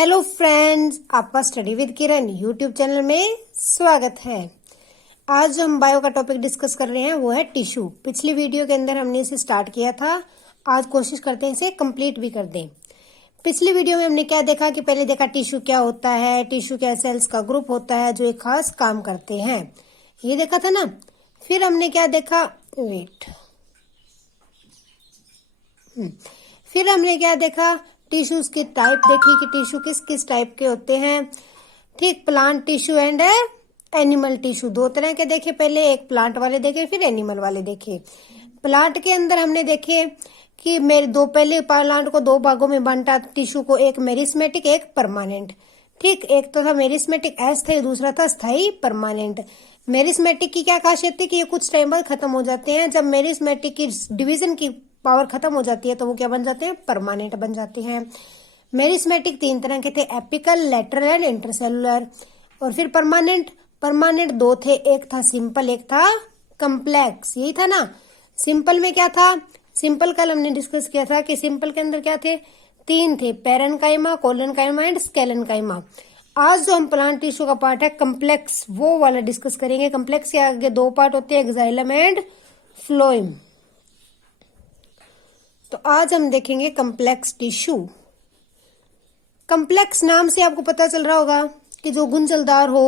Hello friends, आपका study with Kiran YouTube channel में स्वागत है। आज जो हम बायो का टॉपिक डिस्कस कर रहे हैं वो है टिश्यू। पिछली वीडियो के अंदर हमने इसे स्टार्ट किया था, आज कोशिश करते हैं इसे कंप्लीट भी कर दें। पिछली वीडियो में हमने क्या देखा कि पहले देखा टिश्यू क्या होता है, टिश्यू क्या सेल्स का ग्रुप होता है जो एक खास काम करते हैं, ये देखा था ना। फिर हमने क्या देखा, फिर हमने क्या देखा, टिश्यूज की टाइप देखी कि टिश्यू किस किस टाइप के होते हैं। ठीक, plant tissue and animal tissue दो तरह के देखे, पहले एक प्लांट वाले देखे फिर एनिमल वाले देखे। प्लांट के अंदर हमने देखे कि मेरे पहले प्लांट को दो भागों में बांटा टिश्यू को, एक मेरिस्मेटिक एक परमानेंट। ठीक, एक तो था मेरिस्मेटिक अस्थायी, दूसरा था स्थायी परमानेंट। मेरिस्मेटिक की क्या खासियत थी कि ये कुछ टाइम बाद खत्म हो जाते हैं। जब मेरिस्मेटिक की डिवीजन की पावर खत्म हो जाती है तो वो क्या बन जाते हैं, परमानेंट बन जाते हैं। मेरिस्मेटिक तीन तरह के थे, एपिकल, लेटरल एंड इंटरसेलुलर। और फिर परमानेंट दो थे, एक था सिंपल एक था कम्प्लेक्स, यही था ना। सिंपल में क्या था, सिंपल कल हमने डिस्कस किया था कि सिंपल के अंदर क्या थे, तीन थे, पैरेन्काइमा, कोलेनकाइमा एंड स्केलेनकाइमा। आज जो हम प्लांट टिश्यू का पार्ट है कम्प्लेक्स, वो वाला डिस्कस करेंगे। कम्प्लेक्स के आगे दो पार्ट होते हैं, एक्साइलम एंड फ्लोएम। तो आज हम देखेंगे कम्प्लेक्स टिश्यू। कम्प्लेक्स नाम से आपको पता चल रहा होगा कि जो गुंजलदार हो।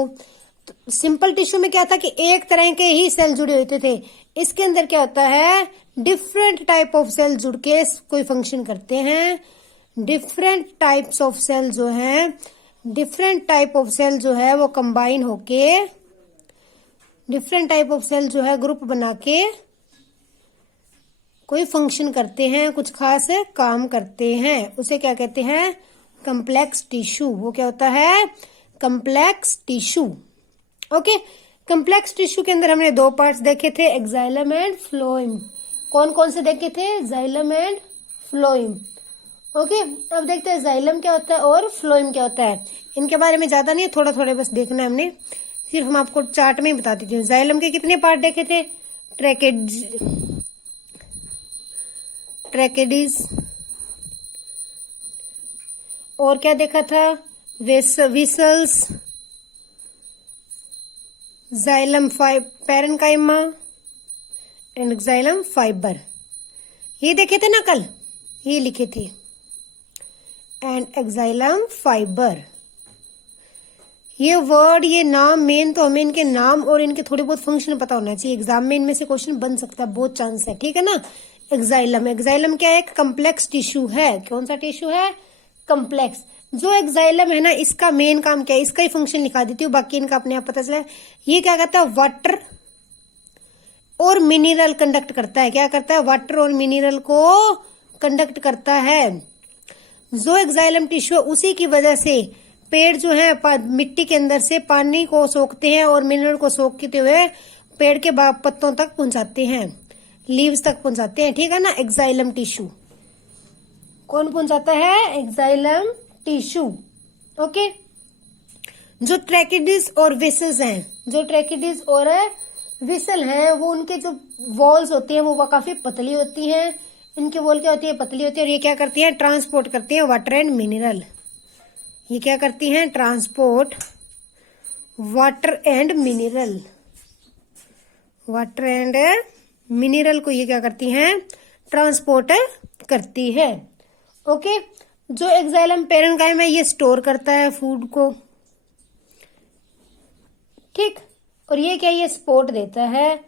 तो सिंपल टिश्यू में क्या था कि एक तरह के ही सेल जुड़े होते थे। इसके अंदर क्या होता है, डिफरेंट टाइप ऑफ सेल जुड़ के कोई फंक्शन करते हैं। डिफरेंट टाइप्स ऑफ सेल जो है, डिफरेंट टाइप ऑफ सेल जो है वो कंबाइन होके, डिफरेंट टाइप ऑफ सेल जो है ग्रुप बना के कोई फंक्शन करते हैं, कुछ खास काम करते हैं, उसे क्या कहते हैं, कम्प्लेक्स टिश्यू। वो क्या होता है, complex tissue. Okay, complex tissue के अंदर हमने दो पार्ट्स देखे थे, एक्साइलम एंड फ्लोएम। कौन कौन से देखे थे, जाइलम एंड फ्लोएम। ओके, अब देखते हैं जाइलम क्या होता है और फ्लोएम क्या होता है। इनके बारे में ज्यादा नहीं, थोड़ा थोड़ा बस देखना है हमने, सिर्फ हम आपको चार्ट में ही बता देती हूँ। जाइलम के कितने पार्ट देखे थे, ट्रैकेडीज, और क्या देखा था, whistles, xylem parenchyma and xylem fibre, ये देखे थे ना कल, ये लिखे थे, एंड एक्साइलम फाइबर। ये वर्ड, ये नाम, मेन तो हमें इनके नाम और इनके थोड़े बहुत फंक्शन पता होना चाहिए। एग्जाम में इनमें से क्वेश्चन बन सकता है, बहुत चांस है, ठीक है ना। एक्साइलम क्या है, एक कम्प्लेक्स टिश्यू है। कौन सा टिश्यू है, कम्प्लेक्स। जो एक्साइलम है ना, इसका मेन काम क्या है, इसका ही फंक्शन लिखा देती हूँ, बाकी इनका अपने आप पता चला। ये क्या करता है, वाटर और मिनरल कंडक्ट करता है। क्या करता है, वाटर और मिनरल को कंडक्ट करता है। जो एक्साइलम टिश्यू है उसी की वजह से पेड़ जो है मिट्टी के अंदर से पानी को सोखते हैं और मिनरल को सोखते हुए पेड़ के पत्तों तक पहुंचाते हैं, लीव्स तक पहुंचाते हैं, ठीक है ना। एक्साइलम टिश्यू कौन पहुंचाता है, एक्साइलम टिश्यू। ओके, जो ट्रैकिडीज और विसल्स हैं, जो ट्रैकिडीज और विसल हैं, वो उनके जो वॉल्स होती हैं वो काफी पतली होती हैं। इनकी वॉल क्या होती है, पतली होती है, और ये क्या करती हैं, ट्रांसपोर्ट करती हैं वाटर एंड मिनरल। ये क्या करती हैं, transport water and mineral, water and mineral को ये क्या करती हैं, ट्रांसपोर्ट करती है। ओके, जो एक्साइलम पैरेन्काइमा है ये स्टोर करता है फूड को, ठीक। और ये क्या, ये सपोर्ट देता है,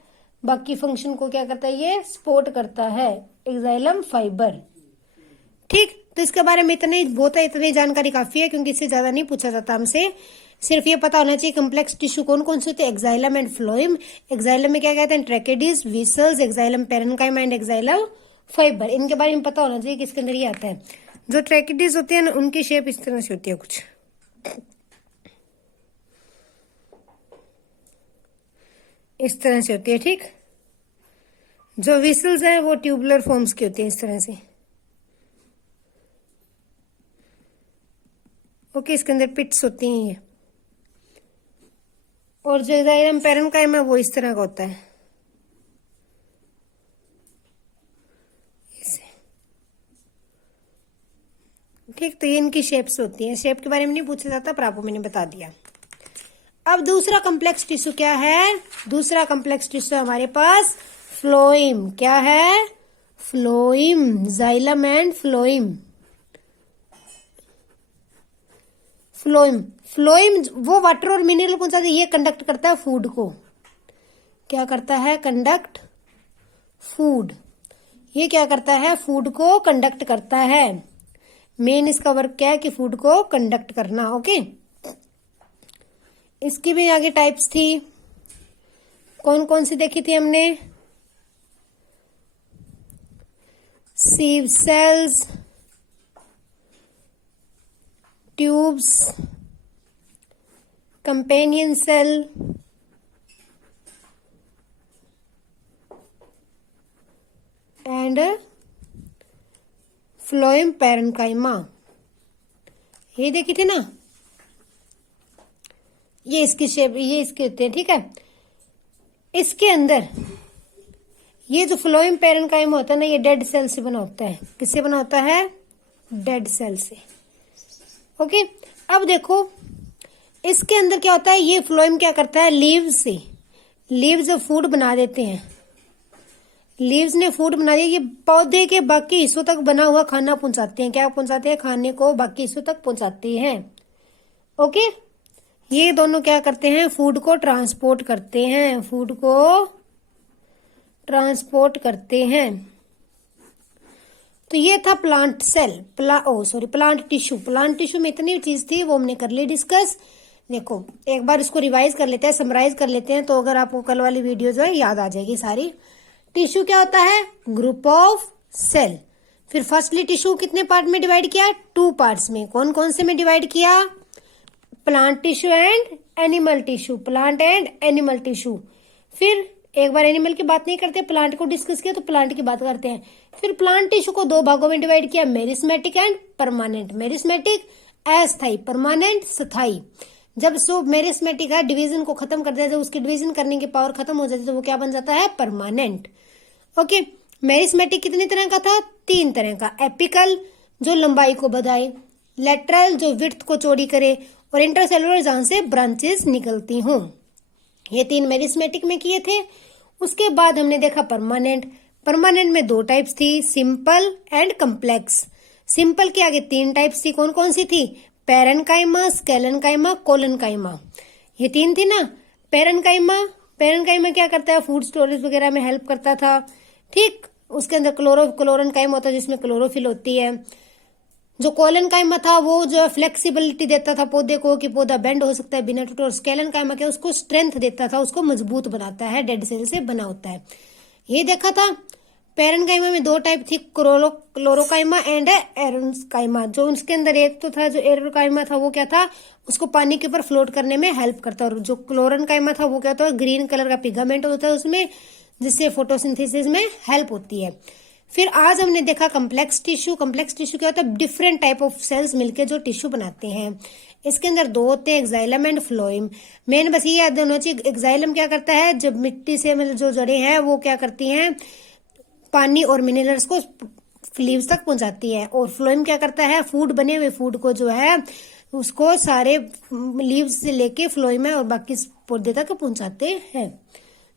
बाकी फंक्शन को क्या करता है, ये सपोर्ट करता है, एक्साइलम फाइबर, ठीक। तो इसके बारे में इतने बहुत है, इतनी जानकारी काफी है, क्योंकि इससे ज्यादा नहीं पूछा जाता हमसे। सिर्फ ये पता होना चाहिए कम्प्लेक्स टिश्यू कौन कौन से होते हैं, एक्साइलम एंड फ्लोएम। एक्साइलम में क्या कहते हैं, ट्रैकेडीज, विसल्स, एक्साइलम पैरेन्काइमा एंड एक्साइलम फाइबर। इनके बारे में पता होना चाहिए कि इसके अंदर ये आता है। जो ट्रैकेडीज होती है ना, उनकी शेप इस तरह से होती है, कुछ इस तरह से होती है, ठीक। जो विसल्स है वो ट्यूबुलर फॉर्म्स की होती है, इस तरह से। ओके, इसके अंदर पिट्स होती हैं ये। और जो एक्साइलम पैरेन्काइमा वो इस तरह का होता है, ठीक, तो ये इनकी शेप्स होती हैं। शेप के बारे में नहीं पूछा जाता पर आपको मैंने बता दिया। अब दूसरा कॉम्प्लेक्स टिश्यू क्या है? दूसरा कॉम्प्लेक्स टिश्यू हमारे पास फ्लोएम। क्या है? Phloem, xylem and phloem. Phloem, phloem वो वाटर और मिनरल पहुंचाता है, ये कंडक्ट करता है फूड को। क्या करता है? Conduct food. ये क्या करता है? फूड को कंडक्ट करता है। मेन इसका वर्क क्या है कि फूड को कंडक्ट करना। ओके, इसकी भी आगे टाइप्स थी। कौन कौन सी देखी थी हमने? Sieve cells, tubes, companion cell, and phloem parenchyma. ये देखी थी ना, ये इसकी शेप, ये इसके होते हैं। ठीक है, इसके अंदर ये जो फ्लोएम पैरेन्काइमा होता है ना, ये डेड सेल से बना होता है। किससे बना होता है? डेड सेल से। ओके, अब देखो इसके अंदर क्या होता है। ये फ्लोएम क्या करता है? लीव्स से, लीव्स फूड बना देते हैं। लीव्स ने फूड बना दिया, ये पौधे के बाकी हिस्सों तक बना हुआ खाना पहुंचाते हैं। क्या पहुंचाते हैं? खाने को बाकी हिस्सों तक पहुंचाते हैं। ओके, ये दोनों क्या करते हैं? फूड को ट्रांसपोर्ट करते हैं। फूड को ट्रांसपोर्ट करते हैं। तो ये था plant cell, plant tissue. Plant tissue में इतनी चीज थी, वो हमने कर ली डिस्कस। देखो एक बार इसको रिवाइज कर लेते हैं, समराइज कर लेते हैं, तो अगर आपको कल वाली वीडियो जो है याद आ जाएगी सारी। टिश्यू क्या होता है? Group of cell. फिर फर्स्टली टिश्यू कितने पार्ट में डिवाइड किया? 2 पार्ट्स में। कौन कौन से में डिवाइड किया? Plant tissue and animal tissue. Plant and animal tissue. फिर एक बार एनिमल की बात नहीं करते, प्लांट को डिस्कस किया तो प्लांट की बात करते हैं। फिर प्लांट टिश्यू को 2 भागों में डिवाइड किया, मेरिस्मेटिक एंड परमानेंट। मेरिस्मेटिक अस्थायी, परमानेंट स्थायी। जब सो मेरिस्मेटिक का डिवीजन को खत्म कर दिया, जब उसकी डिवीजन करने की पावर खत्म हो जाती है तो वो क्या बन जाता है? परमानेंट। ओके, मेरिस्मेटिक कितने तरह का था? 3 तरह का। एपिकल जो लंबाई को बढ़ाए, लेटरल जो विड्थ को चौड़ी करे, और इंटरसेलुलर जहां से ब्रांचेस निकलती हों। ये 3 मेरिस्मेटिक में किए थे। उसके बाद हमने देखा परमानेंट। परमानेंट में 2 टाइप्स थी, सिंपल एंड कम्प्लेक्स। सिंपल के आगे 3 टाइप्स थी। कौन कौन सी थी? Parenchyma, sclerenchyma, collenchyma. ये 3 थी ना। पैरेन्काइमा, पैरेन्काइमा क्या करता है? फूड स्टोरेज वगैरह में हेल्प करता था। ठीक, उसके अंदर क्लोरेन्काइमा होता है जिसमें क्लोरोफिल होती है। जो कोलेन्काइमा था वो जो फ्लेक्सिबिलिटी देता था पौधे को, कि पौधा बेंड हो सकता है बिना टूटे। और स्केलेन्काइमा क्या? उसको स्ट्रेंथ देता था, उसको मजबूत बनाता है, डेड सेल से बना होता है। ये देखा था। पैरेन्काइमा में 2 टाइप थी, क्लोरोकाइमा एंड एरोकाइमा। जो उसके अंदर एक तो था जो एरोकाइमा था, वो क्या था? उसको पानी के ऊपर फ्लोट करने में हेल्प करता है। और जो क्लोरेन्काइमा था वो क्या था? ग्रीन कलर का पिगमेंट होता है उसमें, जिससे फोटोसिंथेसिस में हेल्प होती है। फिर आज हमने देखा कम्प्लेक्स टिश्यू। कम्प्लेक्स टिश्यू क्या होता है? डिफरेंट टाइप ऑफ सेल्स मिलके जो टिश्यू बनाते हैं। इसके अंदर 2 होते हैं, एक्साइलम एंड फ्लोएम। मेन बस ये याद होना चाहिए, एक्साइलम क्या करता है? जब मिट्टी से मतलब जो जड़ें हैं वो क्या करती हैं? पानी और मिनरल्स को लीव्स तक पहुंचाती है। और फ्लोएम क्या करता है? फूड, बने हुए फूड को जो है उसको सारे लीव्स से लेके फ्लोएम में और बाकी पौधे तक पहुंचाते हैं।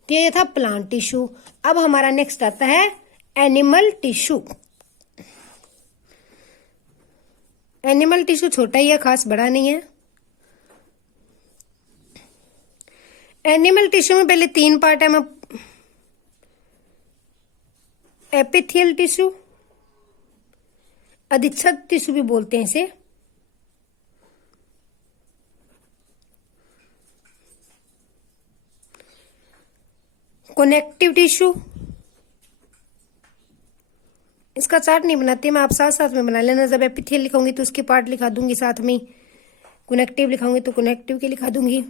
तो ये था प्लांट टिश्यू। अब हमारा नेक्स्ट आता है एनिमल टिश्यू। एनिमल टिश्यू छोटा ही है, खास बड़ा नहीं है। एनिमल टिश्यू में पहले 3 पार्ट है। एपिथियल टिश्यू, अधिच्छद टिश्यू भी बोलते हैं इसे। कनेक्टिव टिश्यू, इसका चार्ट नहीं बनाती मैं, आप साथ साथ में बना लेना। जब एपिथियल लिखाऊंगी तो उसके पार्ट लिखा दूंगी साथ में, कनेक्टिव लिखाऊंगी तो कनेक्टिव के लिखा दूंगी।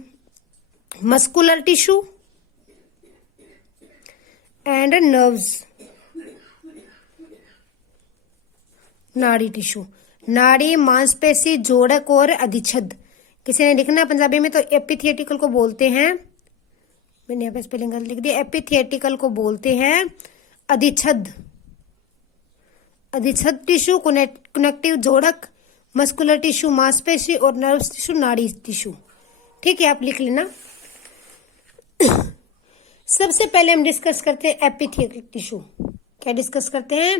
मस्कुलर टिश्यू एंड नर्व्स, नाड़ी टिश्यू। नाड़ी, मांसपेशी, जोड़क और अधिच्छद। किसी ने लिखना पंजाबी में तो एपिथियटिकल को बोलते हैं, मैंने यहाँ पे स्पेलिंग गलत लिख दिया, एपिथियटिकल को बोलते हैं अधिच्छद। अधिच्छद टिश्यू, कनेक्टिव जोड़क, मस्कुलर टिश्यू मांसपेशी और नर्व्स टिश्यू नाड़ी टिश्यू। ठीक है, आप लिख लेना। सबसे पहले हम डिस्कस करते हैं एपिथेलियल टिश्यू। क्या डिस्कस करते हैं?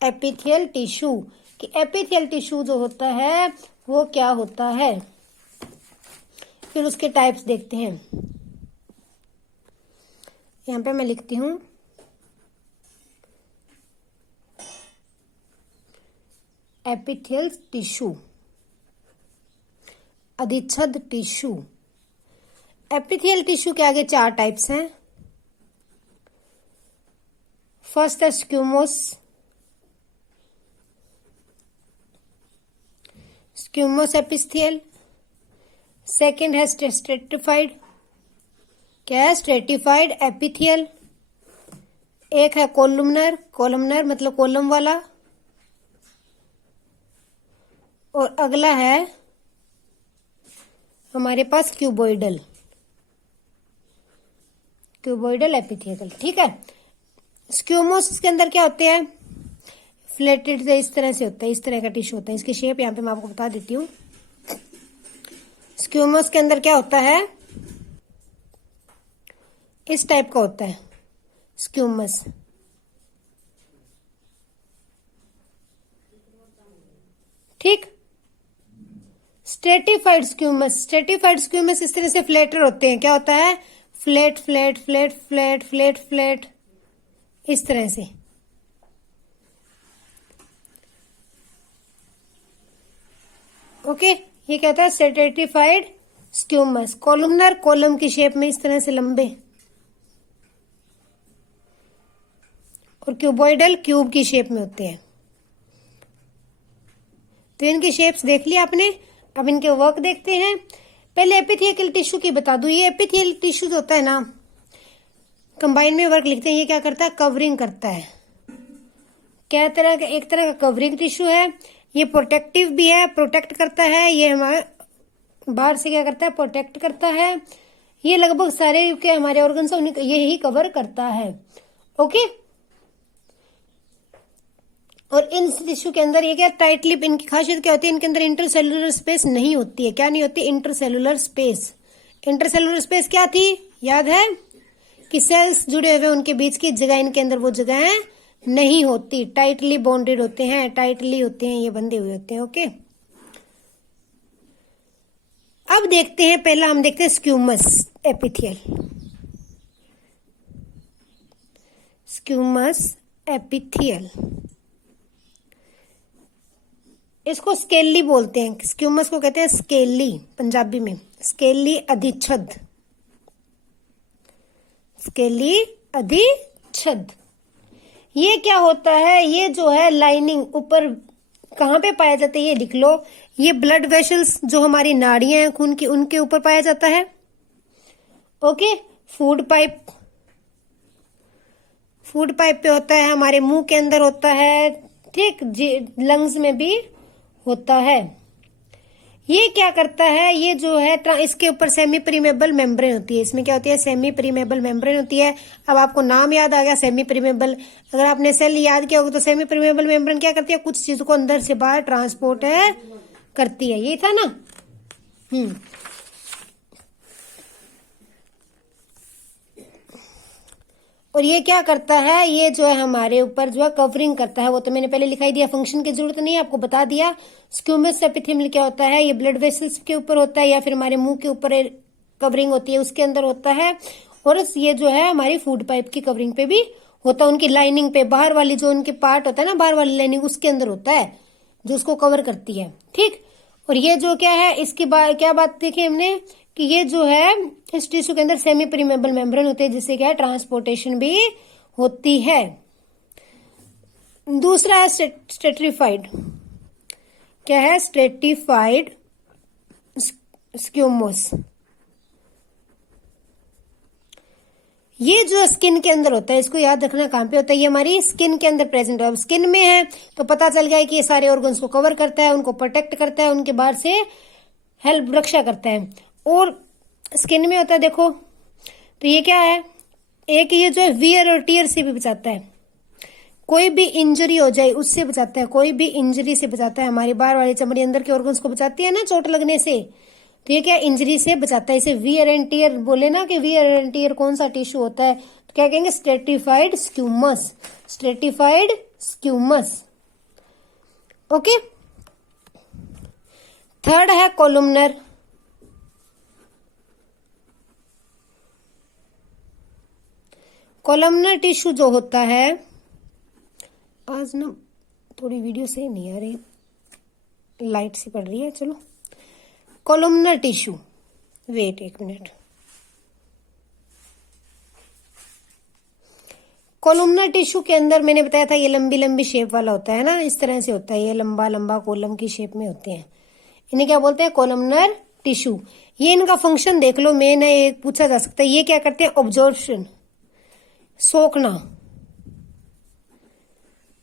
Epithelial tissue. कि एपिथेलियल टिश्यू जो होता है वो क्या होता है, फिर उसके टाइप्स देखते हैं। यहां पे मैं लिखती हूं एपिथेलियल टिश्यू, अधिच्छद टिश्यू। एपिथेलियल टिश्यू के आगे 4 टाइप्स हैं। फर्स्ट है स्क्यूमोस, स्क्यूमोस एपिथेलियल। सेकंड है स्ट्रेटिफाइड। क्या है? Stratified epithelial. एक है कोलुमनर, कोलुमनर मतलब कोलम वाला। और अगला है हमारे पास क्यूबोइडल, क्यूबोइडल एपिथेलियल। ठीक है। स्क्यूमोस के अंदर क्या होते हैं? फ्लेटेड इस तरह से होता है, इस तरह का टिश्यू होता है। इसकी शेप यहाँ पे मैं आपको बता देती हूँ। स्क्यूमोस के अंदर क्या होता है? इस टाइप का होता है स्क्यूमस। ठीक। स्ट्रेटिफाइड स्क्यूमस, स्ट्रेटिफाइड स्क्यूमस इस तरह से फ्लैटर होते हैं। क्या होता है? Flat flat flat flat flat flat, इस तरह से। ओके, ये क्या होता है? स्ट्रेटिफाइड स्क्यूमस। कॉलमनर, कॉलम की शेप में इस तरह से लंबे। और क्यूबोइडल क्यूब की शेप में होते हैं। तो इनकी शेप्स देख लिया आपने। अब इनके वर्क देखते हैं। पहले एपिथेलियल टिश्यू की बता दूं। ये एपिथेलियल टिश्यू जो होता है ना, कंबाइन में वर्क लिखते हैं। ये क्या करता है? कवरिंग करता है। क्या तरह का? एक तरह का कवरिंग टिश्यू है। ये प्रोटेक्टिव भी है, प्रोटेक्ट करता है। ये हमारे बाहर से क्या करता है? प्रोटेक्ट करता है। ये लगभग सारे के हमारे ऑर्गन्स ये ही कवर करता है। ओके। और इन टिश्यू के अंदर ये क्या? टाइटली, इनकी खासियत क्या होती है? इनके अंदर इंटरसेलुलर स्पेस नहीं होती है। क्या नहीं होती? Intercellular space. इंटरसेलुलर स्पेस क्या थी? याद है कि सेल्स जुड़े हुए उनके बीच की जगह, इनके अंदर वो जगह नहीं होती। टाइटली बॉन्डेड होते हैं, टाइटली होते हैं, ये बंधे हुए होते हैं। ओके। अब देखते हैं, पहला हम देखते हैं स्क्यूमस एपिथेलियल। स्क्यूमस एपिथेलियल, इसको स्केली बोलते हैं। स्क्यूमस को कहते हैं स्केली, पंजाबी में स्केली अधिच्छद। स्केली अधिच्छद। ये क्या होता है? ये जो है लाइनिंग ऊपर कहाँ पे पाया जाता है? ये लिख लो। ये ब्लड वेसल्स जो हमारी नाड़ियां हैं खून की, उनके ऊपर पाया जाता है। Okay. Food pipe, food pipe पे होता है। हमारे मुंह के अंदर होता है। ठीक। लंग्स में भी होता है। ये क्या करता है? ये जो है इसके ऊपर सेमी प्रीमेबल मेम्ब्रेन होती है। इसमें क्या होती है? सेमी प्रीमेबल मेम्ब्रेन होती है। अब आपको नाम याद आ गया, सेमी प्रीमेबल। अगर आपने सेल याद किया होगा तो सेमी प्रीमेबल मेम्ब्रेन क्या करती है? कुछ चीजों को अंदर से बाहर ट्रांसपोर्ट करती है। ये था ना। और ये क्या करता है? ये जो है हमारे ऊपर जो है कवरिंग करता है। वो तो मैंने पहले लिखाई दिया, फंक्शन की जरूरत नहीं है, आपको बता दिया। स्क्यूमस एपिथेलियल क्या होता है? ये ब्लड वेसल्स के ऊपर होता है, या फिर हमारे मुंह के ऊपर कवरिंग होती है, उसके अंदर होता है। और ये जो है हमारी फूड पाइप की कवरिंग पे भी होता है, उनकी लाइनिंग पे। बाहर वाली जो उनके पार्ट होता है ना, बाहर वाली लाइनिंग, उसके अंदर होता है, जो उसको कवर करती है। ठीक। और ये जो क्या है, इसकी क्या बात देखी हमने कि ये जो है इस टिश्यू के अंदर सेमी प्रीमेबल मेम्ब्रेन होते हैं, जिससे क्या है? ट्रांसपोर्टेशन भी होती है। दूसरा है स्ट्रेटिफाइड। क्या है? स्ट्रेटिफाइड स्क्यूमोस। ये जो स्किन के अंदर होता है, इसको याद रखना कहां पे होता है? ये हमारी स्किन के अंदर प्रेजेंट है। अब स्किन में है तो पता चल गया कि ये सारे ऑर्गन्स को कवर करता है, उनको प्रोटेक्ट करता है, उनके बाहर से हेल्प, रक्षा करता है। और स्किन में होता है, देखो तो ये क्या है? एक ये जो है वियर और टीयर से भी बचाता है। कोई भी इंजरी हो जाए उससे बचाता है, कोई भी इंजरी से बचाता है। हमारी बाहर वाली चमड़ी अंदर के ऑर्गन्स को बचाती है ना चोट लगने से, तो ये क्या इंजरी से बचाता है। इसे वियर एंड टियर बोले ना कि वियर एंड टियर कौन सा टिश्यू होता है, तो क्या कहेंगे स्ट्रेटिफाइड स्क्यूमस, स्ट्रेटिफाइड स्क्यूमस। ओके, थर्ड है कोलुमनर। कोलुमनर टिश्यू जो होता है, आज ना थोड़ी वीडियो सही नहीं आ रही, लाइट सी पड़ रही है, चलो। कोलुमनर टिश्यू, वेट एक मिनट। कोलुमनर टिश्यू के अंदर मैंने बताया था ये लंबी लंबी शेप वाला होता है ना, इस तरह से होता है, ये लंबा लंबा कॉलम की शेप में होते हैं। इन्हें क्या बोलते हैं, कोलुमनर टिश्यू। ये इनका फंक्शन देख लो, मेन है, ये पूछा जा सकता है। ये क्या करते हैं, ऑब्जॉर्प्शन, सोखना,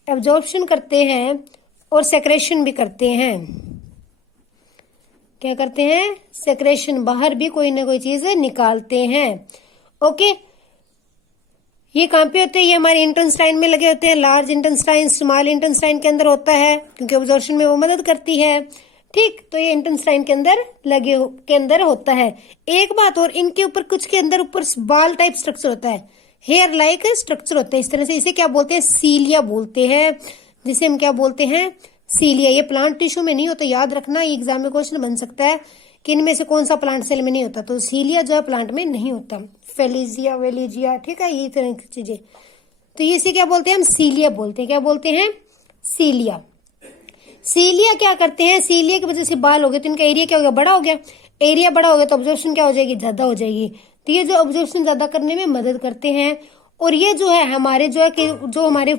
एब्जॉर्प्शन करते हैं और सेक्रेशन भी करते हैं। क्या करते हैं, सेक्रेशन, बाहर भी कोई ना कोई चीज निकालते हैं। ओके, ये कहाँ पे होते हैं, ये हमारे इंटेस्टाइन में लगे होते हैं। लार्ज इंटेस्टाइन, स्मॉल इंटेस्टाइन के अंदर होता है, क्योंकि ऑब्जॉर्प्शन में वो मदद करती है। ठीक, तो ये इंटेस्टाइन के अंदर के अंदर होता है। एक बात और, इनके ऊपर कुछ के अंदर ऊपर बाल टाइप स्ट्रक्चर होता है, हेयर लाइक स्ट्रक्चर होता है इस तरह से। इसे क्या बोलते हैं, सीलिया बोलते हैं, जिसे हम क्या बोलते हैं, सीलिया। ये प्लांट टिश्यू में नहीं होता, याद रखना, ये एग्जाम में क्वेश्चन बन सकता है कि इनमें से कौन सा प्लांट सेल में नहीं होता, तो सीलिया जो है प्लांट में नहीं होता। फेलिजिया, वेलिजिया, ठीक है, ये तरह की चीजें। तो ये इसे क्या बोलते हैं, हम सीलिया बोलते हैं। क्या बोलते हैं, सीलिया। सीलिया क्या करते हैं, सीलिया की वजह से बाल हो गए तो इनका एरिया क्या हो गया, बड़ा हो गया। एरिया बड़ा हो गया तो ऑब्जॉर्प्शन क्या हो जाएगी, ज्यादा हो जाएगी। तो ये जो ऑब्जॉर्प्शन ज्यादा करने में मदद करते हैं। और ये जो है हमारे जो है कि जो हमारे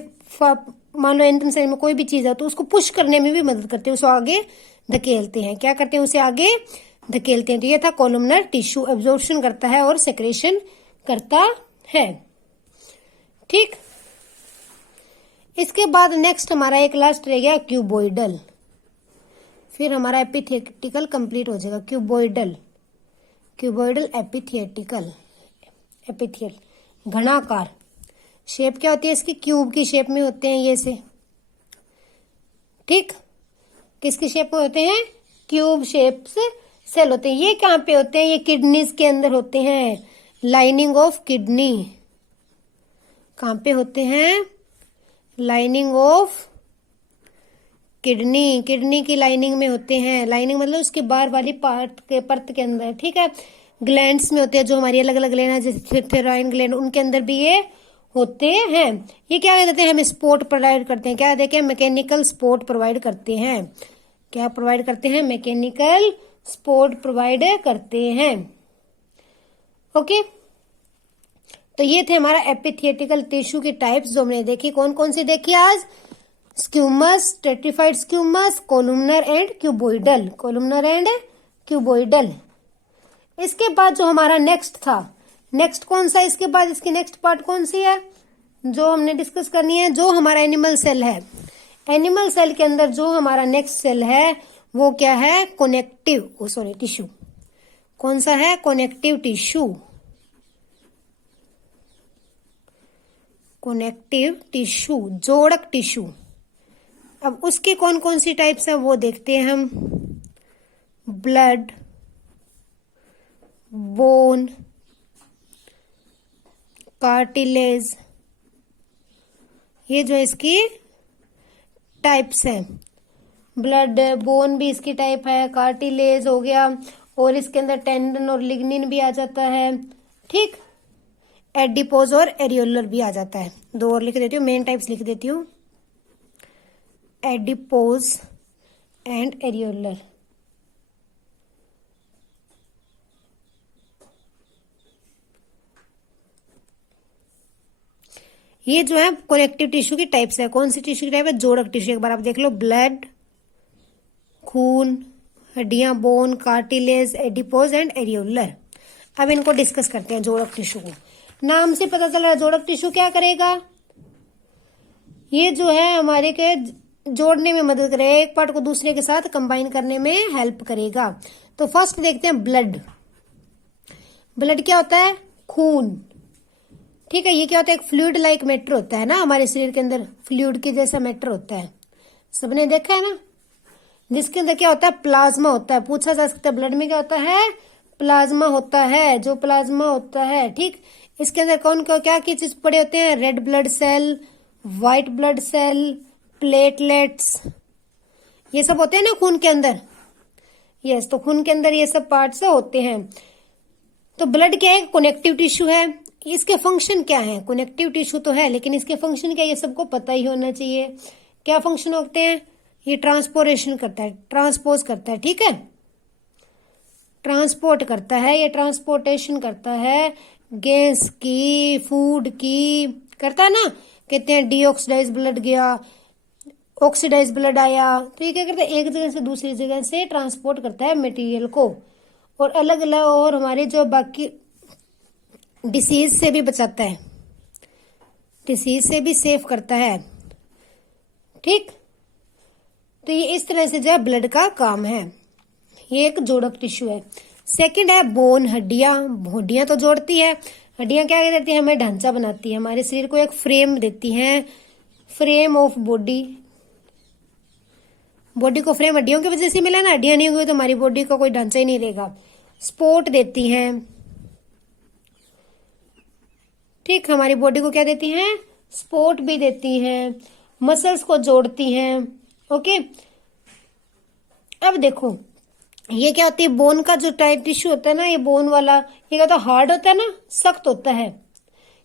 मान लो इंटेस्टाइन में कोई भी चीज है तो उसको पुश करने में भी मदद करते हैं, उसको आगे धकेलते हैं। क्या करते हैं, उसे आगे धकेलते हैं। तो ये था कोलुमनर टिश्यू, एब्जॉर्प्शन करता है और सेक्रेशन करता है। ठीक, इसके बाद नेक्स्ट हमारा एक लास्ट रह गया क्यूबोइडल, फिर हमारा एपिथेटिकल कंप्लीट हो जाएगा। क्यूबोइडल, क्यूबोइडल एपिथेटिकल, एपिथियल, घनाकार। शेप क्या होती है इसकी, क्यूब की शेप में होते हैं ये से। ठीक, किसकी शेप में होते हैं, क्यूब शेप से सेल होते हैं। ये कहाँ पे होते हैं, ये किडनीज के अंदर होते हैं। लाइनिंग ऑफ किडनी, कहाँ पे होते हैं, लाइनिंग ऑफ किडनी, किडनी की लाइनिंग में होते हैं। लाइनिंग मतलब उसके बाहर वाली पार्ट के परत के अंदर। ठीक है, ग्लैंड्स में होते हैं, जो हमारी अलग अलग ग्लैंड है, जैसे थेराइन ग्लैंड, उनके अंदर भी ये होते हैं। ये क्या कहते हैं, हमें सपोर्ट प्रोवाइड करते हैं। क्या देखें, मैकेनिकल सपोर्ट प्रोवाइड करते हैं। क्या प्रोवाइड करते हैं, मैकेनिकल सपोर्ट प्रोवाइड करते हैं। ओके, तो ये थे हमारा एपिथेटिकल टिश्यू की टाइप्स जो हमने देखी। कौन कौन सी देखी आज, स्क्यूमस, stratified स्क्यूमस, columnar and cuboidal, columnar and cuboidal. इसके बाद जो हमारा नेक्स्ट था, नेक्स्ट कौन सा, इसके बाद इसकी नेक्स्ट पार्ट कौन सी है जो हमने डिस्कस करनी है, जो हमारा एनिमल सेल है। एनिमल सेल के अंदर जो हमारा नेक्स्ट सेल है वो क्या है, कनेक्टिव टिश्यू। कौन सा है, कनेक्टिव टिश्यू, कनेक्टिव टिश्यू, जोड़क टिश्यू। अब उसके कौन कौन सी टाइप्स है वो देखते हैं हम। ब्लड, बोन, कार्टिलेज, ये जो इसकी टाइप्स हैं। ब्लड, बोन भी इसकी टाइप है, कार्टिलेज हो गया, और इसके अंदर टेंडन और लिग्निन भी आ जाता है। ठीक, एडिपोज और एरियोलर भी आ जाता है। दो और लिख देती हूँ, मेन टाइप्स लिख देती हूँ, एडिपोज एंड एरियोलर। ये जो है कनेक्टिव टिश्यू की टाइप्स है। कौन सी टिश्यू की टाइप है, जोड़क टिश्यू। एक बार आप देख लो, ब्लड, खून, हड्डियां, bone, cartilage, adipose and areolar. अब इनको डिस्कस करते हैं, जोड़क टिश्यू को। नाम से पता चल रहा है जोड़क टिश्यू क्या करेगा, ये जो है हमारे के जोड़ने में मदद करेगा, एक पार्ट को दूसरे के साथ कंबाइन करने में हेल्प करेगा। तो फर्स्ट देखते हैं ब्लड। ब्लड क्या होता है, खून। ठीक है, ये क्या होता है, एक फ्लूइड लाइक मैटर होता है ना हमारे शरीर के अंदर, फ्लूइड के जैसा मैटर होता है, सबने देखा है ना, जिसके अंदर क्या होता है, प्लाज्मा होता है। पूछा जा सकता है ब्लड में क्या होता है, प्लाज्मा होता है, जो प्लाज्मा होता है। ठीक, इसके अंदर कौन क्या क्या चीज पड़े होते हैं, red blood cell, white blood cell, platelets, ये सब होते हैं ना खून के अंदर। यस, तो खून के अंदर ये सब पार्ट्स होते हैं। तो ब्लड क्या है, कनेक्टिव टिश्यू है। इसके फंक्शन क्या है, कनेक्टिव टिश्यू तो है लेकिन इसके फंक्शन क्या है, ये सबको पता ही होना चाहिए। क्या फंक्शन होते हैं, ये ट्रांसपोर्टेशन करता है, ट्रांसपोज करता है, ठीक है, ट्रांसपोर्ट करता है, ये ट्रांसपोर्टेशन करता है गैस की, फूड की, करता है ना। कहते हैं डीऑक्सीडाइज ब्लड गया, ऑक्सीडाइज ब्लड आया, तो ये क्या करता है, एक जगह से दूसरी जगह से ट्रांसपोर्ट करता है मटेरियल को, और अलग अलग, और हमारे जो बाकी डिसीज से भी बचाता है, डिसीज से भी सेफ करता है। ठीक, तो ये इस तरह से जो है ब्लड का काम है। ये एक जोड़क टिश्यू है। सेकंड है बोन, हड्डियां। हड्डियां तो जोड़ती है, हड्डियां क्या देती है, हमें ढांचा बनाती है, हमारे शरीर को एक फ्रेम देती हैं, फ्रेम ऑफ बॉडी। बॉडी को फ्रेम हड्डियों की वजह से मिला ना, हड्डियां नहीं होंगी तो हमारी बॉडी का कोई ढांचा ही नहीं रहेगा। सपोर्ट देती हैं, ठीक, हमारी बॉडी को क्या देती हैं, सपोर्ट भी देती हैं, मसल्स को जोड़ती हैं। ओके, अब देखो ये क्या होती है, बोन का जो टाइट टिश्यू होता है ना, ये बोन वाला, ये क्या होता है, हार्ड होता है ना, सख्त होता है।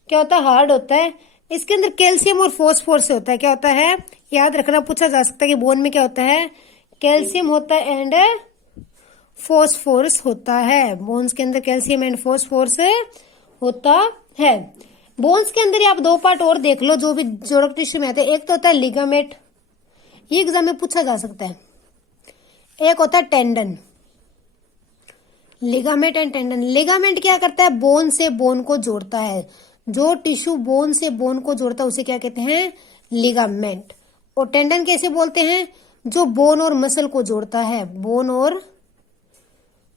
क्या होता है, हार्ड होता है। इसके अंदर कैल्शियम और फॉस्फोरस होता है। क्या होता है, याद रखना, पूछा जा सकता है कि बोन में क्या होता है, कैल्शियम होता है एंड फॉस्फोरस होता है। बोन्स के अंदर कैल्शियम एंड फॉस्फोरस होता है। बोन्स के अंदर आप दो पार्ट और देख लो जो भी जोड़क टिश्यू में आते हैं। एक तो होता है लिगामेंट, ये एग्जाम में पूछा जा सकता है। एक होता है tendon, ligament and tendon. Ligament क्या करता है, बोन से बोन को जोड़ता है। जो टिश्यू बोन से बोन को जोड़ता है उसे क्या कहते हैं, लिगामेंट। और टेंडन कैसे बोलते हैं, जो बोन और मसल को जोड़ता है, बोन और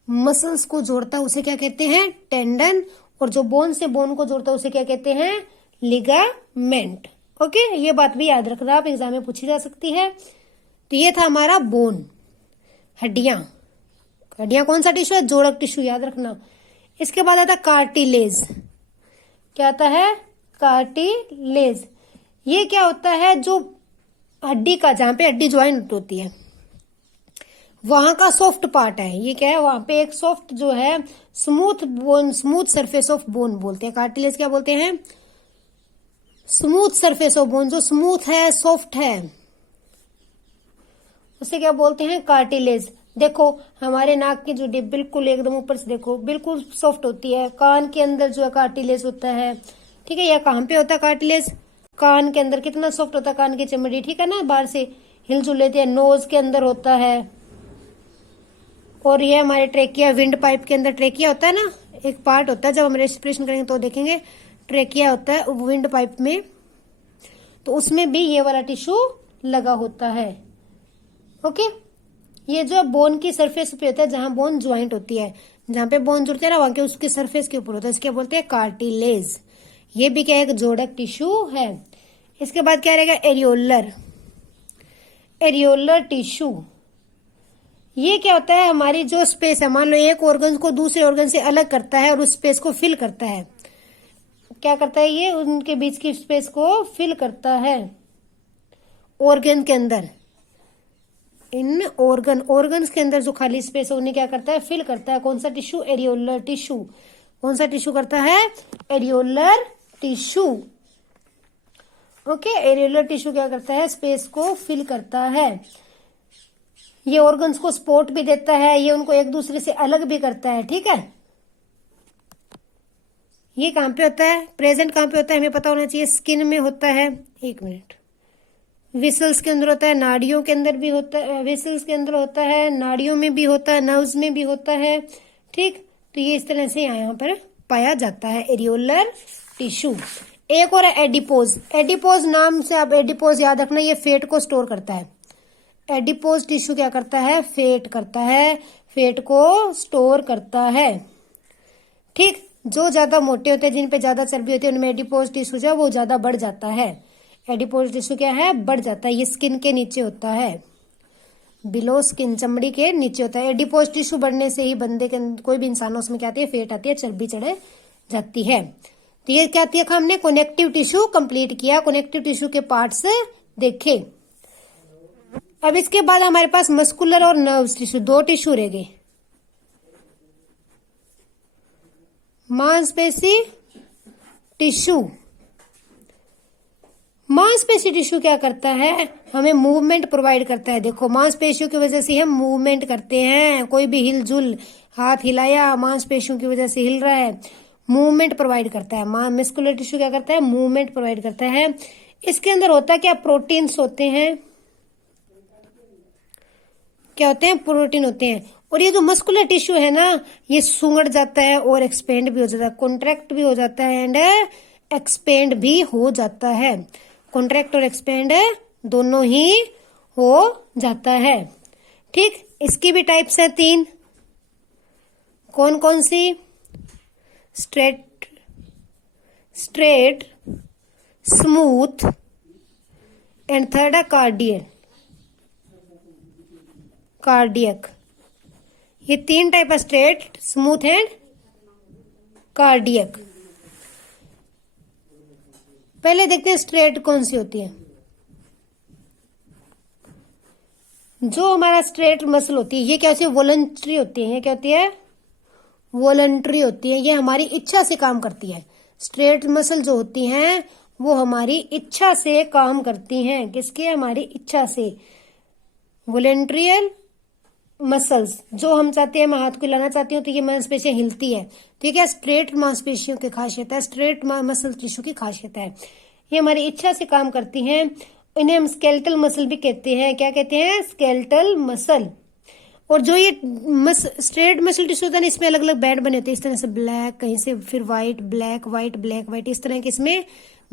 मसल्स को जोड़ता है उसे क्या कहते हैं, टेंडन। और जो बोन से बोन को जोड़ता है उसे क्या कहते हैं, लिगामेंट। ओके, ये बात भी याद रखना, आप एग्जाम में पूछी जा सकती है। तो ये था हमारा बोन, हड्डियां। हड्डियां कौन सा टिश्यू है, जोड़क टिश्यू, याद रखना। इसके बाद आता है कार्टिलेज। क्या आता है, कार्टिलेज। ये क्या होता है, जो हड्डी का, जहां पे हड्डी ज्वाइंट होती है वहां का सॉफ्ट पार्ट है। ये क्या है, वहां पे एक सॉफ्ट जो है, smooth bone, smooth surface of bone बोलते हैं। कार्टिलेज क्या बोलते हैं, स्मूथ सरफेस ऑफ बोन, जो स्मूथ है, सॉफ्ट है, उसे क्या बोलते हैं, कार्टिलेज। देखो हमारे नाक की जो डिप बिल्कुल एकदम ऊपर से देखो बिल्कुल सॉफ्ट होती है। कान के अंदर जो है कार्टिलेज होता है, ठीक है। यह कहाँ पे होता है कार्टिलेज, कान के अंदर। कितना सॉफ्ट होता है कान की चमड़ी, ठीक है ना, बाहर से हिलजुल लेती है। नोज के अंदर होता है, और ये हमारे ट्रेकिया, विंड पाइप के अंदर ट्रेकिया होता है ना, एक पार्ट होता है, जब हम रेस्पिरेशन करेंगे तो देखेंगे ट्रेकिया होता है विंड पाइप में, तो उसमें भी ये वाला टिश्यू लगा होता है। ओके, ये जो बोन की सरफेस पे होता है, जहां बोन ज्वाइंट होती है, जहां पे बोन जुड़ते हैं ना, वहां के उसके सरफेस के ऊपर होता है, इसके बोलते हैं कार्टिलेज। ये भी क्या, एक जोड़क टिश्यू है। इसके बाद क्या रहेगा, एरियोलर, एरियोलर टिश्यू। ये क्या होता है, हमारी जो स्पेस है, मान लो एक ऑर्गन को दूसरे ऑर्गन से अलग करता है और उस स्पेस को फिल करता है। क्या करता है, ये उनके बीच की स्पेस को फिल करता है ऑर्गन के अंदर। इन ऑर्गन्स के अंदर जो खाली स्पेस है उन्हें क्या करता है, फिल करता है। कौन सा टिश्यू, एरियोलर टिश्यू। कौन सा टिश्यू करता है, areolar tissue. Okay, areolar tissue क्या करता है, स्पेस को फिल करता है। ये ऑर्गन्स को सपोर्ट भी देता है, ये उनको एक दूसरे से अलग भी करता है, ठीक है। ये कहां पे होता है, प्रेजेंट कहां पे होता है, हमें पता होना चाहिए। स्किन में होता है, एक मिनट, विसल्स के अंदर होता है, नाड़ियों के अंदर भी होता है, विसल्स के अंदर होता है, नाड़ियों में भी होता है, नर्व्स में भी होता है, ठीक। तो ये इस तरह से यहाँ पर पाया जाता है एरियोलर टिश्यू। एक और है एडिपोज। एडिपोज नाम से आप एडिपोज याद रखना, ये फैट को स्टोर करता है। एडिपोज टिश्यू क्या करता है, फैट करता है, फैट को स्टोर करता है, ठीक। जो ज्यादा मोटे होते हैं, जिन पे ज्यादा चर्बी होती है, उनमें एडिपोज टिश्यू जो है वो ज्यादा बढ़ जाता है। एडिपोज टिश्यू क्या है? बढ़ जाता है। ये स्किन के नीचे होता है, बिलो स्किन, चमड़ी के नीचे होता है। एडिपोज टिश्यू बढ़ने से ही बंदे के कोई भी इंसान उसमें क्या आती है? फैट आती है, चर्बी चढ़े जाती है। तो ये क्या किया हमने? कनेक्टिव टिश्यू कंप्लीट किया, कनेक्टिव टिश्यू के पार्ट्स देखे। अब इसके बाद हमारे पास मस्कुलर और नर्व्स टिश्यू, दो टिश्यू रह गए। मांसपेशी टिश्यू, मांसपेशी टिश्यू क्या करता है? हमें मूवमेंट प्रोवाइड करता है। देखो, मांसपेशियों की वजह से हम मूवमेंट करते हैं, कोई भी हिलजुल, हाथ हिलाया, मांसपेशियों की वजह से हिल रहा है, मूवमेंट प्रोवाइड करता है। मस्कुलर टिश्यू क्या करता है? मूवमेंट प्रोवाइड करता है। इसके अंदर होता क्या? प्रोटीन्स होते हैं। क्या होते हैं? प्रोटीन होते हैं। और ये जो मस्कुलर टिश्यू है ना, ये सुंगड़ जाता है और एक्सपेंड भी हो जाता है, कॉन्ट्रैक्ट भी हो जाता है एंड एक्सपेंड भी हो जाता है। कॉन्ट्रैक्ट और एक्सपेंड दोनों ही हो जाता है। ठीक, इसकी भी टाइप्स है 3। कौन कौन सी? स्ट्रेट, स्मूथ एंड थर्ड है कार्डियक। ये 3 टाइप है, स्ट्रेट, स्मूथ एंड कार्डियक। पहले देखते हैं स्ट्रेट कौन सी होती है। जो हमारा स्ट्रेट मसल होती है, ये क्या होती है? वॉलंटरी होती है। ये क्या होती है? वॉलंटरी होती है। ये हमारी इच्छा से काम करती है। स्ट्रेट मसल जो होती हैं वो हमारी इच्छा से काम करती हैं। किसके? हमारी इच्छा से। वॉलंट्रियल मसल्स, जो हम चाहते हैं, मैं हाथ को हिलाना चाहती हूँ तो ये मांसपेशियां हिलती है। तो ये क्या? स्ट्रेट मांसपेशियों की खासियत है, स्ट्रेट मसल टिश्यू की खासियत है। ये हमारी इच्छा से काम करती हैं। इन्हें हम स्केलेटल मसल भी कहते हैं। क्या कहते हैं? Skeletal muscle. और जो ये स्ट्रेट मसल टिश्यू होता है ना, इसमें अलग अलग बैंड बने होते हैं, इस तरह से ब्लैक, कहीं से फिर white, black white, black white, इस तरह के इसमें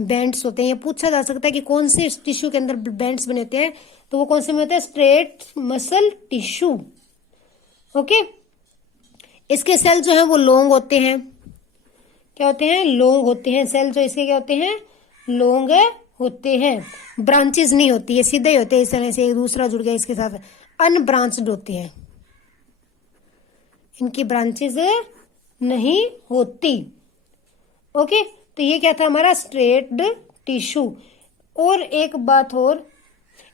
बैंड्स होते हैं। ये पूछा जा सकता है कि कौन से टिश्यू के अंदर बैंड्स बने होते हैं, तो वो कौन से में होता है? Straight muscle tissue. ओके, इसके सेल जो है वो लॉन्ग होते हैं। क्या होते हैं? लॉन्ग होते हैं। सेल जो इसके क्या होते हैं? लॉन्ग होते हैं। ब्रांचेस नहीं होती है, सीधे ही होते हैं, इस तरह से एक दूसरा जुड़ गया इसके साथ। अनब्रांच्ड होते हैं, इनकी ब्रांचेस नहीं होती। ओके, तो ये क्या था हमारा? Straight tissue. और एक बात और,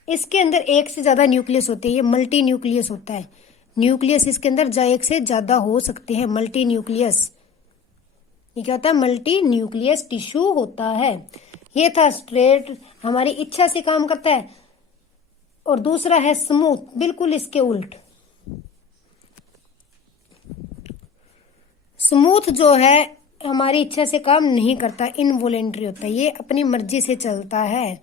इसके अंदर एक से ज्यादा न्यूक्लियस होते हैं। ये मल्टी न्यूक्लियस होता है। न्यूक्लियस इसके अंदर एक से ज्यादा हो सकते हैं, मल्टी न्यूक्लियस। ये क्या होता है? मल्टी न्यूक्लियस टिश्यू होता है। ये था स्ट्रेट, हमारी इच्छा से काम करता है। और दूसरा है स्मूथ, बिल्कुल इसके उल्ट। स्मूथ जो है हमारी इच्छा से काम नहीं करता, इनवॉलेंट्री होता है। ये अपनी मर्जी से चलता है,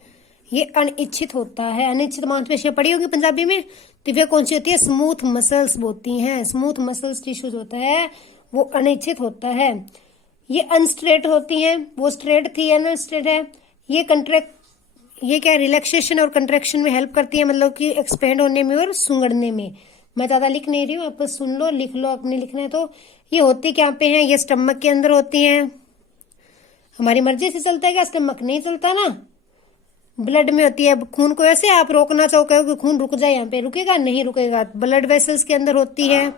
ये अनिच्छित होता है। अनिच्छित मांसपेशियां पड़ी होगी पंजाबी में, तो वे कौन सी होती है? स्मूथ मसल्स होती हैं। स्मूथ मसल्स टिश्यूज होता है वो अनिच्छित होता है। ये अनस्ट्रेट होती हैं, वो स्ट्रेट थी, अनस्ट्रेट है। ये कंट्रैक्ट, ये क्या? रिलैक्सेशन और कंट्रैक्शन में हेल्प करती है, मतलब कि एक्सपेंड होने में और सुंगड़ने में। मैं ज्यादा लिख नहीं रही हूँ, आप सुन लो, लिख लो, अपने लिखना है तो। ये होती क्या पे हैं? ये स्टमक के अंदर होती हैं। हमारी मर्जी से चलता है क्या? स्टमक नहीं चलता ना, ब्लड में होती है। खून को ऐसे आप रोकना चाहो, कहो कि खून रुक जाए, यहाँ पे रुकेगा? नहीं रुकेगा। ब्लड वेसल्स के अंदर होती है,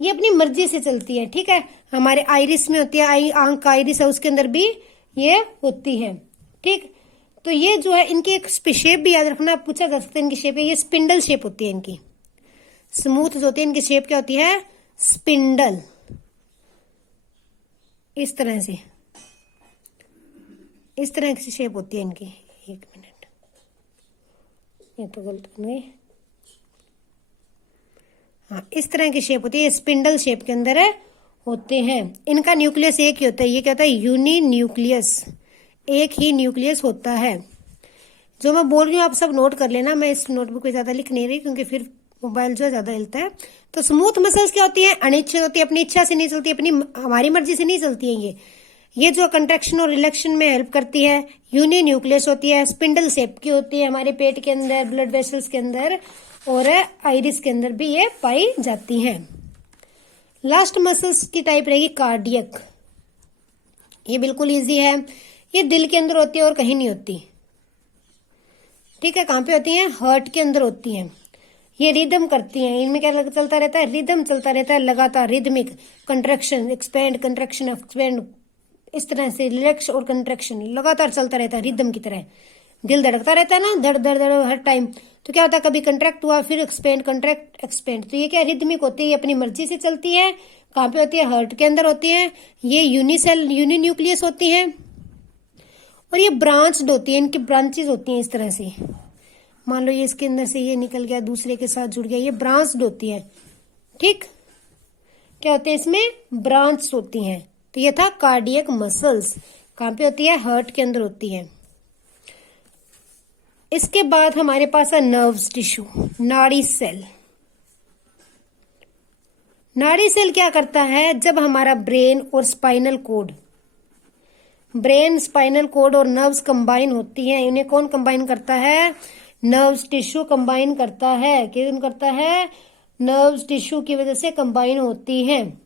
ये अपनी मर्जी से चलती है। ठीक है, हमारे आइरिस में होती है, आंख का आइरिस है, उसके अंदर भी ये होती है। ठीक, तो ये जो है इनकी एक शेप भी याद रखना, पूछा जा सकता है इनकी शेप है, ये स्पिंडल शेप होती है इनकी। स्मूथ जो होती है इनकी शेप क्या होती है? स्पिंडल, इस तरह से, इस तरह की शेप होती है इनकी। एक मिनट, ये तो गलत बन गई। हाँ, इस तरह की शेप होती है, स्पिंडल शेप के अंदर है, होते हैं। इनका न्यूक्लियस एक ही होता है। ये क्या होता है? यूनि न्यूक्लियस, एक ही न्यूक्लियस होता है। जो मैं बोल रही हूँ आप सब नोट कर लेना, मैं इस नोटबुक पे ज्यादा लिख नहीं रही क्योंकि फिर मोबाइल जो है ज्यादा हिलता है। तो स्मूथ मसल्स क्या होती है? अनिच्छित होती है, अपनी इच्छा से नहीं चलती, अपनी हमारी मर्जी से नहीं चलती है। ये जो कंट्रैक्शन और रिलैक्शन में हेल्प करती है। यूनि न्यूक्लियस होती है, स्पिंडल शेप की होती है, हमारे पेट के अंदर, ब्लड वेसल्स के अंदर और आइरिस के अंदर भी ये पाई जाती हैं। लास्ट मसल्स की टाइप रहेगी कार्डियक। ये बिल्कुल इजी है, ये दिल के अंदर होती है और कहीं नहीं होती। ठीक है, कहाँ पे होती हैं? हार्ट के अंदर होती हैं। ये रिदम करती हैं, इनमें क्या चलता रहता है? रिदम चलता रहता है लगातार, rhythmic contraction expand contraction expand, इस तरह से रिलैक्स और कंट्रैक्शन लगातार चलता रहता है रिदम की तरह। दिल धड़कता रहता है ना, धड़ धड़ धड़ हर टाइम। तो क्या होता है, कभी कंट्रैक्ट हुआ फिर एक्सपेंड कंट्रैक्ट एक्सपेंड। तो ये क्या रिदमिक होती है, ये अपनी मर्जी से चलती है। कहाँ पे होती है? हार्ट के अंदर होती है। ये यूनिसेल यूनिन्यूक्लियस होती है और ये ब्रांच्ड होती है, इनकी ब्रांचेस होती हैं इस तरह से। मान लो ये इसके अंदर से ये निकल गया, दूसरे के साथ जुड़ गया, ये ब्रांच्ड होती है। ठीक, क्या होते हैं इसमें? ब्रांच होती हैं। तो ये था कार्डियक मसल्स। कहाँ पे होती है? हार्ट के अंदर होती है। इसके बाद हमारे पास है नर्व्स टिश्यू, नाड़ी सेल। नाड़ी सेल क्या करता है? जब हमारा ब्रेन और spinal cord, brain spinal cord और नर्व्स कंबाइन होती हैं, इन्हें कौन कंबाइन करता है? नर्व्स टिश्यू कंबाइन करता है। कौन करता है? नर्व्स टिश्यू की वजह से कंबाइन होती हैं।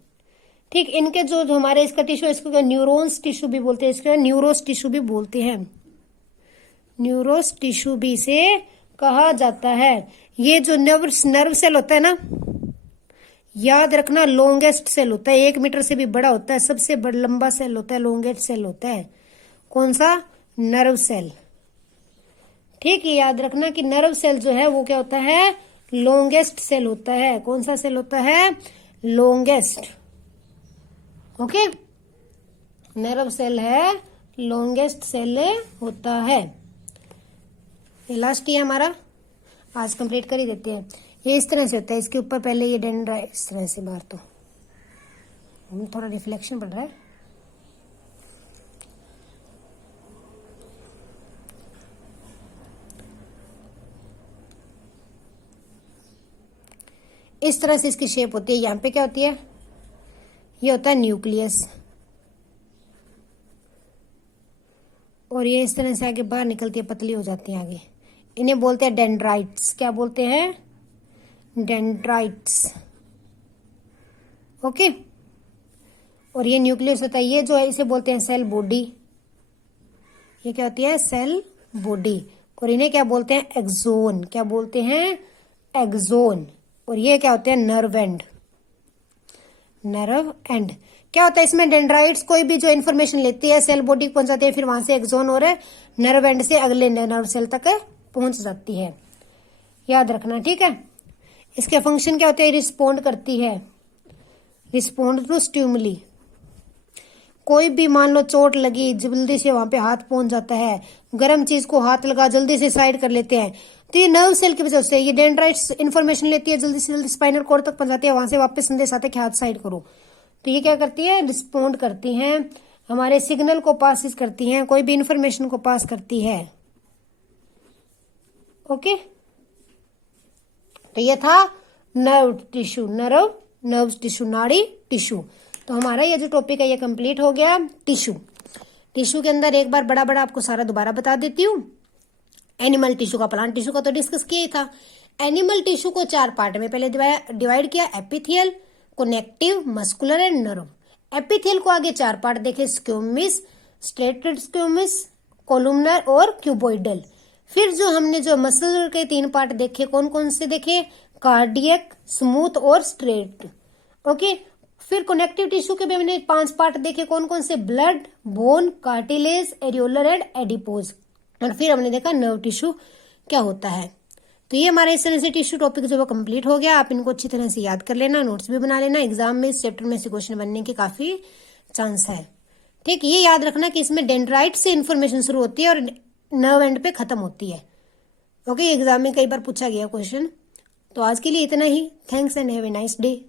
ठीक, इनके जो हमारे इसका टिश्यू, इसको न्यूरॉन्स टिश्यू भी बोलते हैं, इसको न्यूरोस टिश्यू भी बोलते हैं। न्यूरोस टिश्यू भी इसे कहा जाता है। ये जो नर्व सेल होता है ना, याद रखना लॉन्गेस्ट सेल होता है, 1 मीटर से भी बड़ा होता है, सबसे बड़ा लंबा सेल होता है, लॉन्गेस्ट सेल होता है। कौन सा? Nerve cell. ठीक है, याद रखना कि नर्व सेल जो है वो क्या होता है? लॉन्गेस्ट सेल होता है। कौन सा सेल होता है? लॉन्गेस्ट। ओके, नर्व सेल है, लॉन्गेस्ट सेल होता है। ये लास्ट ही है हमारा, आज कंप्लीट कर ही देते हैं। ये इस तरह से होता है, इसके ऊपर पहले ये डेंड्राइट इस तरह से बाहर, तो थोड़ा रिफ्लेक्शन पड़ रहा है। इस तरह से इसकी शेप होती है। यहाँ पे क्या होती है? ये होता है न्यूक्लियस, और ये इस तरह से आगे बाहर निकलती है, पतली हो जाती है आगे। इन्हें बोलते हैं डेंड्राइट्स। क्या बोलते हैं? डेंड्राइट्स। ओके, और ये न्यूक्लियस होता है। ये जो है इसे बोलते हैं सेल बॉडी। ये क्या होती है? Cell body. और इन्हें क्या बोलते हैं? एक्सोन। क्या बोलते हैं? एक्सोन। और ये क्या होते हैं? Nerve and. नर्व एंड क्या होता है इसमें? डेंड्राइट्स कोई भी जो इन्फॉर्मेशन लेती है सेल बॉडी को पहुंचाती है, फिर वहां से एक्सोन और नर्व एंड से अगले नर्व सेल तक पहुंच जाती है। याद रखना, ठीक है। इसके फंक्शन क्या होते हैं? रिस्पोंड करती है, रिस्पोंड टू स्टिमुली। कोई भी मान लो चोट लगी, जल्दी से वहां पे हाथ पहुंच जाता है, गर्म चीज को हाथ लगा जल्दी से साइड कर लेते हैं। तो ये नर्व सेल की वजह से ये डेंड्राइट्स इन्फॉर्मेशन लेती है, जल्दी से जल्दी स्पाइनल कॉर्ड तक पहुंचाती है, वहां से वापस संदेश आता है कि हाथ साइड करो। तो ये क्या करती है? रिस्पोंड करती हैं, हमारे सिग्नल को पास करती हैं, कोई भी इंफॉर्मेशन को पास करती है। ओके, तो ये था नर्व टिश्यू, नर्व टिश्यू, नाड़ी टिश्यू। तो हमारा ये जो टॉपिक है ये कंप्लीट हो गया। टिश्यू, टिश्यू के अंदर एक बार बड़ा बड़ा आपको सारा दोबारा बता देती हूँ। एनिमल टिश्यू का, प्लांट टिश्यू का तो डिस्कस किया ही था। एनिमल टिश्यू को 4 पार्ट में पहले डिवाइड किया, एपिथियल, कनेक्टिव, मस्कुलर एंड नर्व। एपिथियल को आगे 4 पार्ट देखे, स्क्यूमिस, स्ट्रेटेड स्क्यूमिस, कोलुमनर और क्यूबोइडल। फिर जो हमने जो मसल के 3 पार्ट देखे, कौन कौन से देखे? कार्डियक, स्मूथ और स्ट्रेट। ओके, फिर कनेक्टिव टिश्यू के भी हमने 5 पार्ट देखे, कौन कौन से? Blood, bone, cartilage, areolar and adipose. और फिर हमने देखा नर्व टिश्यू क्या होता है। तो ये हमारा इस तरह से टिश्यू टॉपिक जो वो कंप्लीट हो गया। आप इनको अच्छी तरह से याद कर लेना, नोट्स भी बना लेना, एग्जाम में इस चैप्टर में से क्वेश्चन बनने के काफी चांस है। ठीक, ये याद रखना कि इसमें डेंड्राइट से इन्फॉर्मेशन शुरू होती है और नर्व एंड पे खत्म होती है। ओके, एग्जाम में कई बार पूछा गया क्वेश्चन। तो आज के लिए इतना ही। Thanks and have a nice day.